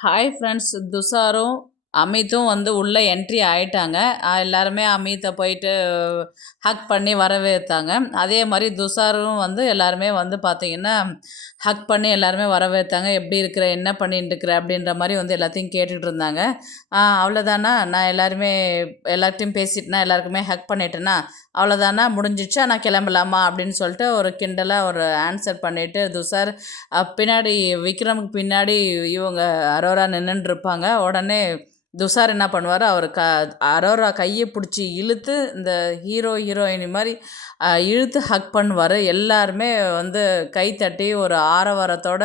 Hi friends. துஷாரும் அமித்தும் வந்து உள்ளே entry ஆயிட்டாங்க. எல்லாருமே அமித்தை போயிட்டு ஹக் பண்ணி வரவேற்றாங்க. அதே மாதிரி துஷாரும் வந்து எல்லாருமே வந்து பார்த்தீங்கன்னா ஹக் பண்ணி எல்லாருமே வரவேற்றாங்க. எப்படி இருக்கிற, என்ன பண்ணிட்டு இருக்கிற அப்படின்ற மாதிரி வந்து எல்லாத்தையும் கேட்டுட்டு இருந்தாங்க. அவ்வளோதானா, நான் எல்லார்ட்டையும் பேசிட்டேனா, எல்லாருக்குமே ஹக் பண்ணிட்டேனா, அவ்வளோதானா முடிஞ்சிச்சா, நான் கிளம்பலாமா அப்படின்னு சொல்லிட்டு ஒரு கிண்டலாக ஒரு ஆன்சர் பண்ணிவிட்டு துஷார் பின்னாடி விக்ரமுக்கு பின்னாடி இவங்க அரோரா நின்றுட்டு இருப்பாங்க. உடனே துஷார் என்ன பண்ணுவார், அவர் அரோரா கையை பிடிச்சி இழுத்து இந்த ஹீரோயினி மாதிரி இழுத்து ஹக் பண்ணுவார். எல்லாருமே வந்து கை தட்டி ஒரு ஆரவாரத்தோட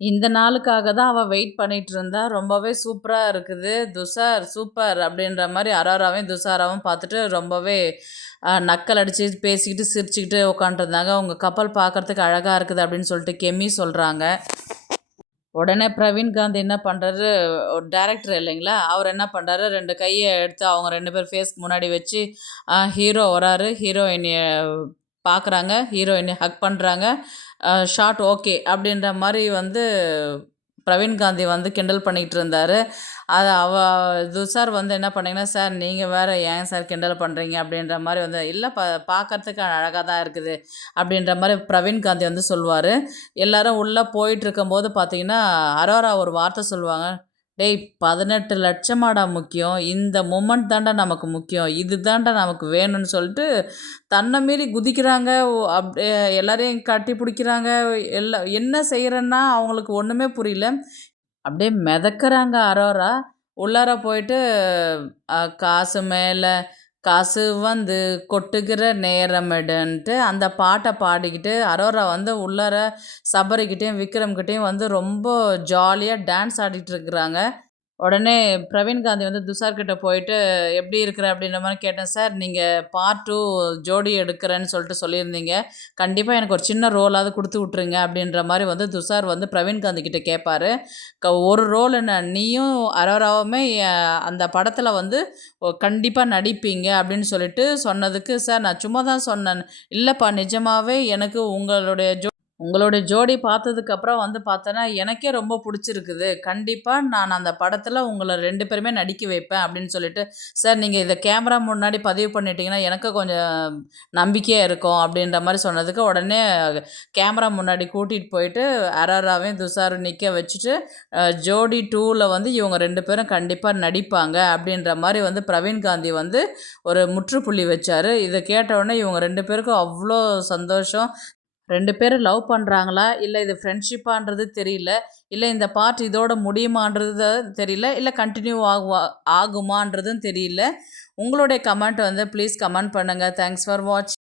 இந்த நாளுக்காக தான் அவள் வெயிட் பண்ணிட்டு இருந்தா. ரொம்பவே சூப்பராக இருக்குது துஷார், சூப்பர் அப்படின்ற மாதிரி அரோராவையும் துஷாராவும் பார்த்துட்டு ரொம்பவே நக்கல் அடித்து பேசிக்கிட்டு சிரிச்சுக்கிட்டு உட்காந்துருந்தாங்க. உங்கள் கப்பல் பார்க்குறதுக்கு அழகாக இருக்குது அப்படின்னு சொல்லிட்டு கெமி சொல்கிறாங்க. உடனே பிரவீன் காந்தி என்ன பண்ணுறாரு, ஒரு டேரக்டர் இல்லைங்களா, அவர் என்ன பண்ணுறாரு, 2 கையை எடுத்து அவங்க 2 பேர் ஃபேஸ்க்கு முன்னாடி வச்சு ஹீரோ வராரு, ஹீரோயினியை பார்க்குறாங்க, ஹீரோயினை ஹக் பண்ணுறாங்க. ஷார்ட் ஓகே அப்படின்ற மாதிரி வந்து பிரவீன் காந்தி வந்து கிண்டல் பண்ணிகிட்டு இருந்தார். அது துஷார் வந்து என்ன பண்ணிங்கன்னா, சார் நீங்கள் வேறு ஏன் சார் கிண்டல் பண்ணுறீங்க அப்படின்ற மாதிரி வந்து, இல்லை பார்க்கறதுக்கு அழகாக தான் இருக்குது அப்படின்ற மாதிரி பிரவீன் காந்தி வந்து சொல்லுவார். எல்லோரும் உள்ளே போயிட்டு இருக்கும்போது பார்த்தீங்கன்னா, அரோரா ஒரு வார்த்தை சொல்லுவாங்க, டேய் 18 லட்சமாடா முக்கியம், இந்த மொமெண்ட் தாண்டா நமக்கு முக்கியம், இது தாண்டா நமக்கு வேணும்னு சொல்லிட்டு தன்னை மீறி குதிக்கிறாங்க. எல்லாரையும் கட்டி பிடிக்கிறாங்க. என்ன செய்கிறேன்னா அவங்களுக்கு ஒன்றுமே புரியல. அப்படியே மிதக்குறாங்க அரோரா. உள்ளார போயிட்டு காசு மேலே காசு வந்து கொட்டுகிற நேரமிடுன்ட்டு அந்த பாட்டை பாடிக்கிட்டு அரோரா வந்து உள்ளார சபரிக்கிட்டேயும் விக்ரம்கிட்டேயும் வந்து ரொம்ப ஜாலியாக டான்ஸ் ஆடிட்டு இருக்கிறாங்க. உடனே பிரவீன் காந்தி வந்து துஷார் கிட்ட போயிட்டு, "எப்படி இருக்கிற?" அப்படின்ற மாரி கேட்டேன். "சார், நீங்கள் பார்ட் 2 ஜோடி எடுக்கிறேன்னு சொல்லிட்டு சொல்லியிருந்தீங்க. கண்டிப்பாக எனக்கு ஒரு சின்ன ரோலாவது குடுத்து விட்ருங்க." அப்படின்ற மாரி வந்து துஷார் வந்து பிரவீன் காந்தி கிட்ட கேட்பாரு. "ஒரு ரோல் என்ன, நீயும் அரோராவுமே அந்த படத்துல வந்து கண்டிப்பா நடிப்பீங்க." அப்படின்னு சொல்லிட்டு சொன்னதுக்கு, "சார், நான் சும்மா தான் சொன்னேன்." "இல்லப்பா, நிஜமாவே எனக்கு உங்களுடைய ஜோடி பார்த்ததுக்கப்புறம் வந்து பார்த்தோன்னா, எனக்கே ரொம்ப பிடிச்சிருக்குது. கண்டிப்பா நான் அந்த படத்துல உங்கள 2 பேருமே நடிக்க வைப்பேன்." அப்படின்னு சொல்லிட்டு, "சார், நீங்க இத கேமரா முன்னாடி பதிவு பண்ணிட்டீங்கன்னா, எனக்கு கொஞ்சம் நம்பிக்கையா இருக்கும்." அப்படின்ற மாரி சொன்னதுக்கு, உடனே கேமரா முன்னாடி கூட்டிட்டு போயிட்டு அரோராவையும் துஷாரும் நிக்க வச்சுட்டு, ஜோடி 2ல வந்து இவங்க 2 பேரும் கண்டிப்பா நடிப்பாங்க அப்படின்ற மாரி வந்து பிரவீன் காந்தி வந்து ஒரு முற்றுப்புள்ளி வச்சாரு. இத கேட்ட உடனே இவங்க 2 பேருக்கும் அவ்ளோ சந்தோஷம். 2 பேரும் லவ் பண்ணுறாங்களா? இல்ல இது ஃப்ரெண்ட்ஷிப்பான்றது தெரியல. இல்ல இந்த பார்ட் இதோட முடியுமான்றது தெரியல. இல்ல கன்டின்யூ ஆகுமான்றதும் தெரியல. உங்களுடைய கமெண்ட் வந்து ப்ளீஸ் கமெண்ட் பண்ணுங்க. தேங்க்ஸ் ஃபார் வாட்சிங்.